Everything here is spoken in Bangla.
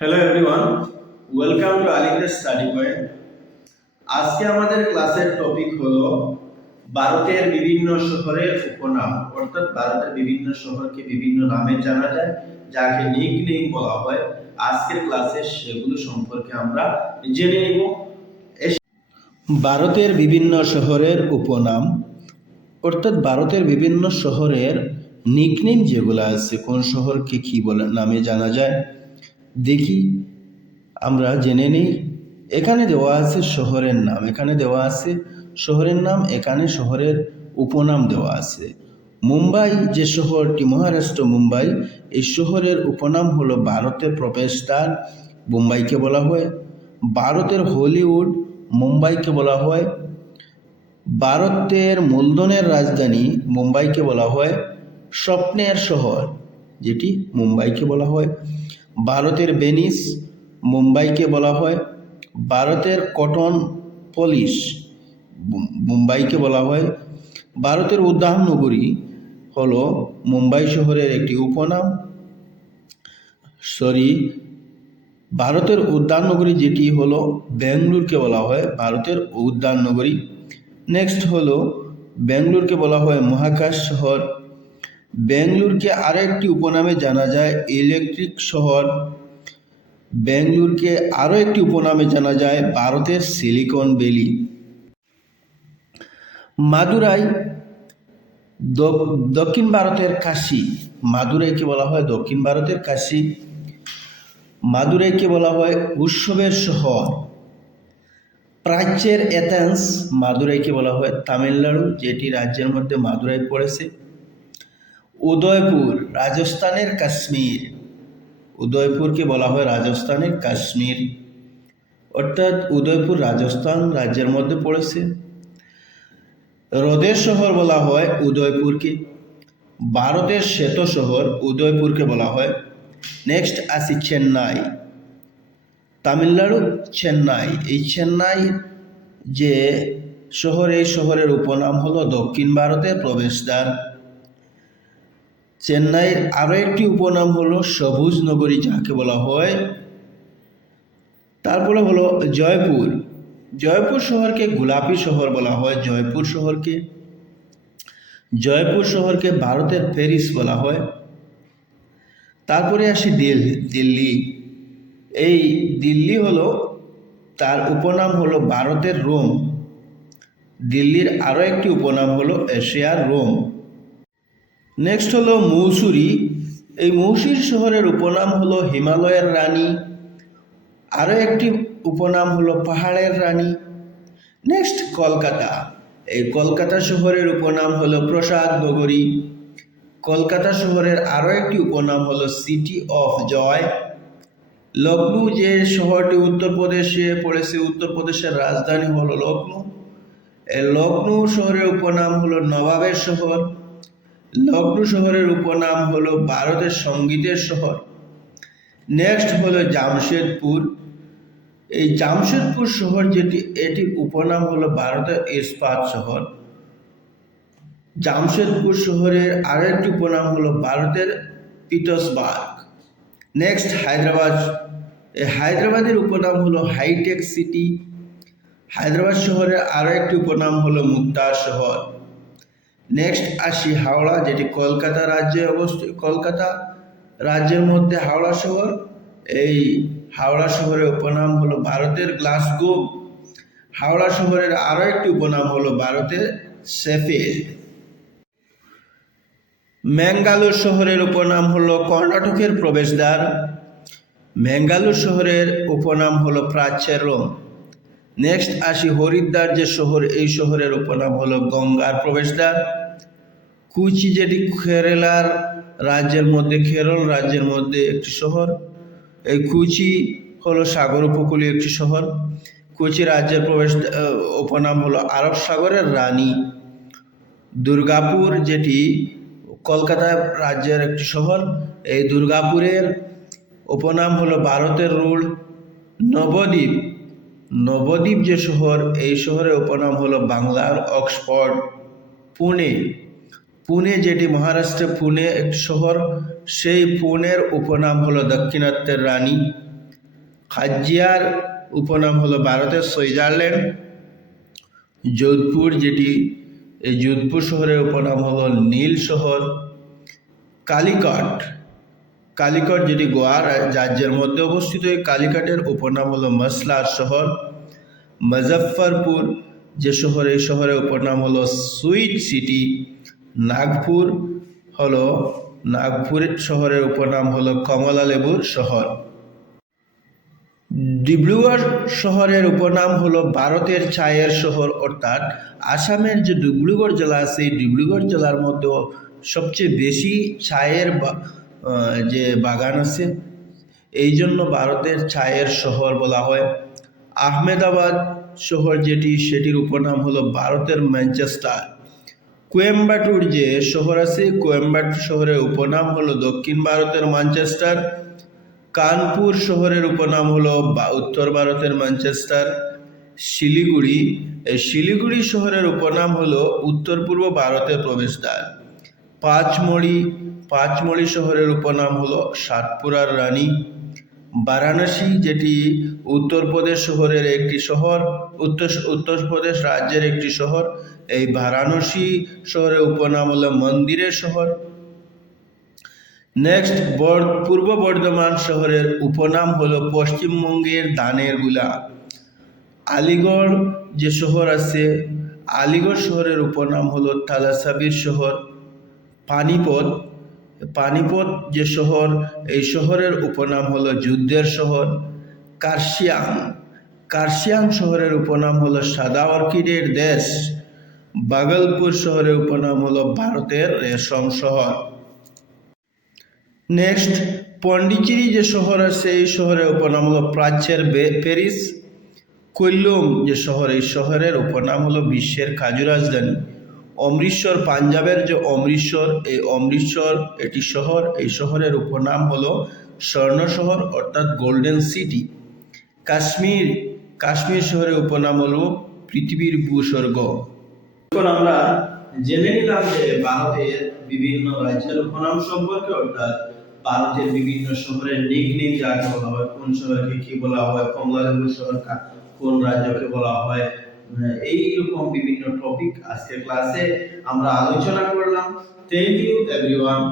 Hello everyone, welcome to Aligarh study point. আজকে আমাদের ক্লাসের টপিক হলো ভারতের বিভিন্ন শহরের উপনাম, অর্থাৎ ভারতের বিভিন্ন শহরকে বিভিন্ন নামে জানা যায়, যাকে নিকনেম বলা হয়। আজকের ক্লাসে সেগুলো সম্পর্কে আমরা জেনে নিব। ভারতের বিভিন্ন শহরের উপনাম, অর্থাৎ ভারতের বিভিন্ন শহরের নিকনেম যেগুলো আছে, কোন শহরকে কি বলে নামে জানা যায় দেখি, আমরা জেনে নিই। এখানে দেওয়া আছে শহরের নাম, এখানে দেওয়া আছে শহরের নাম, এখানে শহরের উপনাম দেওয়া আছে। মুম্বাই যে শহরটি, মহারাষ্ট্র মুম্বাই, এই শহরের উপনাম হলো ভারতের প্রবেশদ্বার, মুম্বাইকে বলা হয়। ভারতের হলিউড, মুম্বাইকে বলা হয়। ভারতের মূলধনের রাজধানী, মুম্বাইকে বলা হয় স্বপ্নের শহর, যেটি মুম্বাইকে বলা হয়। ভারতের ভেনিস, মুম্বাইকে বলা হয়। ভারতের কটন পলিশ, মুম্বাইকে বলা হয়। ভারতের উদ্যাননগরী হলো মুম্বাই শহরের একটি উপনাম। ভারতের উদ্যাননগরী যেটি হলো বেঙ্গালুরুকে বলা হয় ভারতের উদ্যাননগরী। নেক্সট হলো বেঙ্গালুরুকে বলা হয় মহাকাশ শহর। বেঙ্গালুরুকে আরও একটি উপনামে জানা যায় ইলেকট্রিক শহর। বেঙ্গালুরুকে আরও একটি উপনামে জানা যায় ভারতের সিলিকন ভ্যালি। মাদুরাই, দক্ষিণ ভারতের কাশী, মাদুরাইকে বলা হয় দক্ষিণ ভারতের কাশী। মাদুরাইকে বলা হয় উৎসবের শহর। প্রাচ্যের এথেন্স, মাদুরাইকে বলা হয় তামিলনাড়ু, যেটি রাজ্যের মধ্যে মাদুরাই পড়েছে। উদয়পুর, রাজস্থানের কাশ্মীর, উদয়পুরকে বলা হয় রাজস্থানের কাশ্মীর, অর্থাৎ উদয়পুর রাজস্থান রাজ্যের মধ্যে পড়েছে। হ্রদের শহর বলা হয় উদয়পুরকে। ভারতের শ্বেত শহর উদয়পুরকে বলা হয়। নেক্সট আসি চেন্নাই, তামিলনাড়ু চেন্নাই। এই চেন্নাই যে শহর, এই শহরের উপনাম হলো দক্ষিণ ভারতের প্রবেশদ্বার। চেন্নাইয়ের আরও একটি উপনাম হলো সবুজ নগরী, যাকে বলা হয়। তারপরে হলো জয়পুর, জয়পুর শহরকে গোলাপি শহর বলা হয়। জয়পুর শহরকে ভারতের প্যারিস বলা হয়। তারপরে আসি দিল্লি। এই দিল্লি হলো, তার উপনাম হলো ভারতের রোম। দিল্লির আরও একটি উপনাম হলো এশিয়ার রোম। নেক্সট হলো মৌসুরি। এই মৌসুরি শহরের উপনাম হলো হিমালয়ের রানী। আরও একটি উপনাম হলো পাহাড়ের রানী। নেক্সট কলকাতা। এই কলকাতা শহরের উপনাম হলো প্রসাদ নগরী। কলকাতা শহরের আরও একটি উপনাম হলো সিটি অফ জয়। লখনউ যে শহরটি উত্তরপ্রদেশে পড়েছে, উত্তরপ্রদেশের রাজধানী হলো লখনউ। এই লখনউ শহরের উপনাম হলো নবাবের শহর। লখনউ শহরের উপনাম হলো ভারতের সঙ্গীতের শহর। নেক্সট হলো জামশেদপুর। এই জামশেদপুর শহর যেটি, এটির উপনাম হলো ভারতের ইস্পাত শহর। জামশেদপুর শহরের আরও একটি উপনাম হলো ভারতের পিটসবার্গ। নেক্সট হায়দ্রাবাদ। এই হায়দ্রাবাদের উপনাম হলো হাইটেক সিটি। হায়দ্রাবাদ শহরের আরও একটি উপনাম হলো মুক্তার শহর। নেক্সট আসি হাওড়া, যেটি কলকাতা রাজ্যে অবস্থিত, কলকাতা রাজ্যের মধ্যে হাওড়া শহর। এই হাওড়া শহরের উপনাম হলো ভারতের গ্লাসগো। হাওড়া শহরের আরও একটি উপনাম হলো ভারতের শেফিল্ড। ম্যাঙ্গালোর শহরের উপনাম হলো কর্ণাটকের প্রবেশদ্বার। ম্যাঙ্গালোর শহরের উপনাম হলো প্রাচ্যের রোম। নেক্সট আসি হরিদ্বার যে শহর, এই শহরের উপনাম হলো গঙ্গার প্রবেশদ্বার। কুচি, যেটি কেরালার রাজ্যের মধ্যে, কেরল রাজ্যের মধ্যে একটি শহর। এই কুচি হলো সাগর উপকূলীয় একটি শহর। কুচি রাজ্যের উপনাম হলো আরব সাগরের রানী। দুর্গাপুর, যেটি কলকাতা রাজ্যের একটি শহর, এই দুর্গাপুরের উপনাম হলো ভারতের রুল। নবদ্বীপ, নবদ্বীপ যে শহর, এই শহরের উপনাম হলো বাংলার অক্সফোর্ড। পুনে, পুনে যেটি মহারাষ্ট্রের পুনে একটি শহর, সেই পুনের উপনাম হলো দাক্ষিণাত্যের রানী। খাজিয়ার উপনাম হলো ভারতের সুইজারল্যান্ড। যোধপুর, যেটি এই যোধপুর শহরের উপনাম হলো নীল শহর। কালিকট, কালিকট যেটি গোয়া রাজ্যের মধ্যে অবস্থিত, এই কালিকটের উপনাম হলো মসলার শহর। মুজফ্ফরপুর যে শহর, এই শহরের উপনাম হলো সুইট সিটি। নাগপুর হলো, নাগপুর শহরের উপনাম হলো কমলা লেবুর শহর। ডিব্রুগড় শহরের উপনাম হলো ভারতের চায়ের শহর, অর্থাৎ আসামের যে ডিব্রুগড় জেলা আছে, এই ডিব্রুগড় জেলার মধ্যে সবচেয়ে বেশি চায়ের যে বাগান আছে, এই জন্য ভারতের চায়ের শহর বলা হয়। আহমেদাবাদ শহর যেটি, সেটির উপনাম হলো ভারতের ম্যানচেস্টার। কোয়েম্বাটুর যে শহর আছে, কোয়েম্বাটুর শহরের উপনাম হলো দক্ষিণ ভারতের ম্যানচেস্টার। কানপুর শহরের উপনাম হলো উত্তর ভারতের ম্যানচেস্টার। শিলিগুড়ি, এই শিলিগুড়ি শহরের উপনাম হলো উত্তর পূর্ব ভারতের প্রবেশদ্বার। পাঁচমড়ি শহরের উপনাম হলো সাতপুরার রানী। বারাণসী যেটি উত্তরপ্রদেশ শহরের একটি শহর, উত্তরপ্রদেশ রাজ্যের একটি শহর, এই বারাণসী শহরের উপনাম হলো মন্দিরের শহর। নেক্সট, পূর্ব বর্ধমান শহরের উপনাম হলো পশ্চিমবঙ্গের ধানের গুলা। আলিগড় যে শহর আছে, আলিগড় শহরের উপনাম হলো থালাসাবির শহর। পানিপত যে শহর, এই শহরের উপনাম হলো যুদ্ধের শহর। কার্শিয়াং শহরের উপনাম হলো সাদা অর্কিডের দেশ। ভাগলপুর শহরের উপনাম হলো ভারতের রেশম শহর। নেক্সট, পন্ডিচেরি যে শহর আছে, এই শহরের উপনাম হলো প্রাচ্যের প্যারিস। কোল্লুম যে শহর, এই শহরের উপনাম হলো বিশ্বের কাজু রাজধানী। অমৃতসর, পাঞ্জাবের যে অমৃতসর, এই অমৃতসর এটি শহর, এই শহরের উপনাম হলো স্বর্ণ শহর, অর্থাৎ গোল্ডেন সিটি। কাশ্মীর শহরের উপনাম হলো পৃথিবীর ভূস্বর্গ। এখন আমরা জেনে নিলাম যে ভারতের বিভিন্ন রাজ্যের উপনাম সম্পর্কে, অর্থাৎ ভারতের বিভিন্ন শহরের নিকনেম যাকে বলা হয়, কোন শহরকে কি বলা হয়, কমলালেবু শহর কোন রাজ্যকে বলা হয়, এইরকম বিভিন্ন টপিক আজকের ক্লাসে আমরা আলোচনা করলাম। Thank you everyone.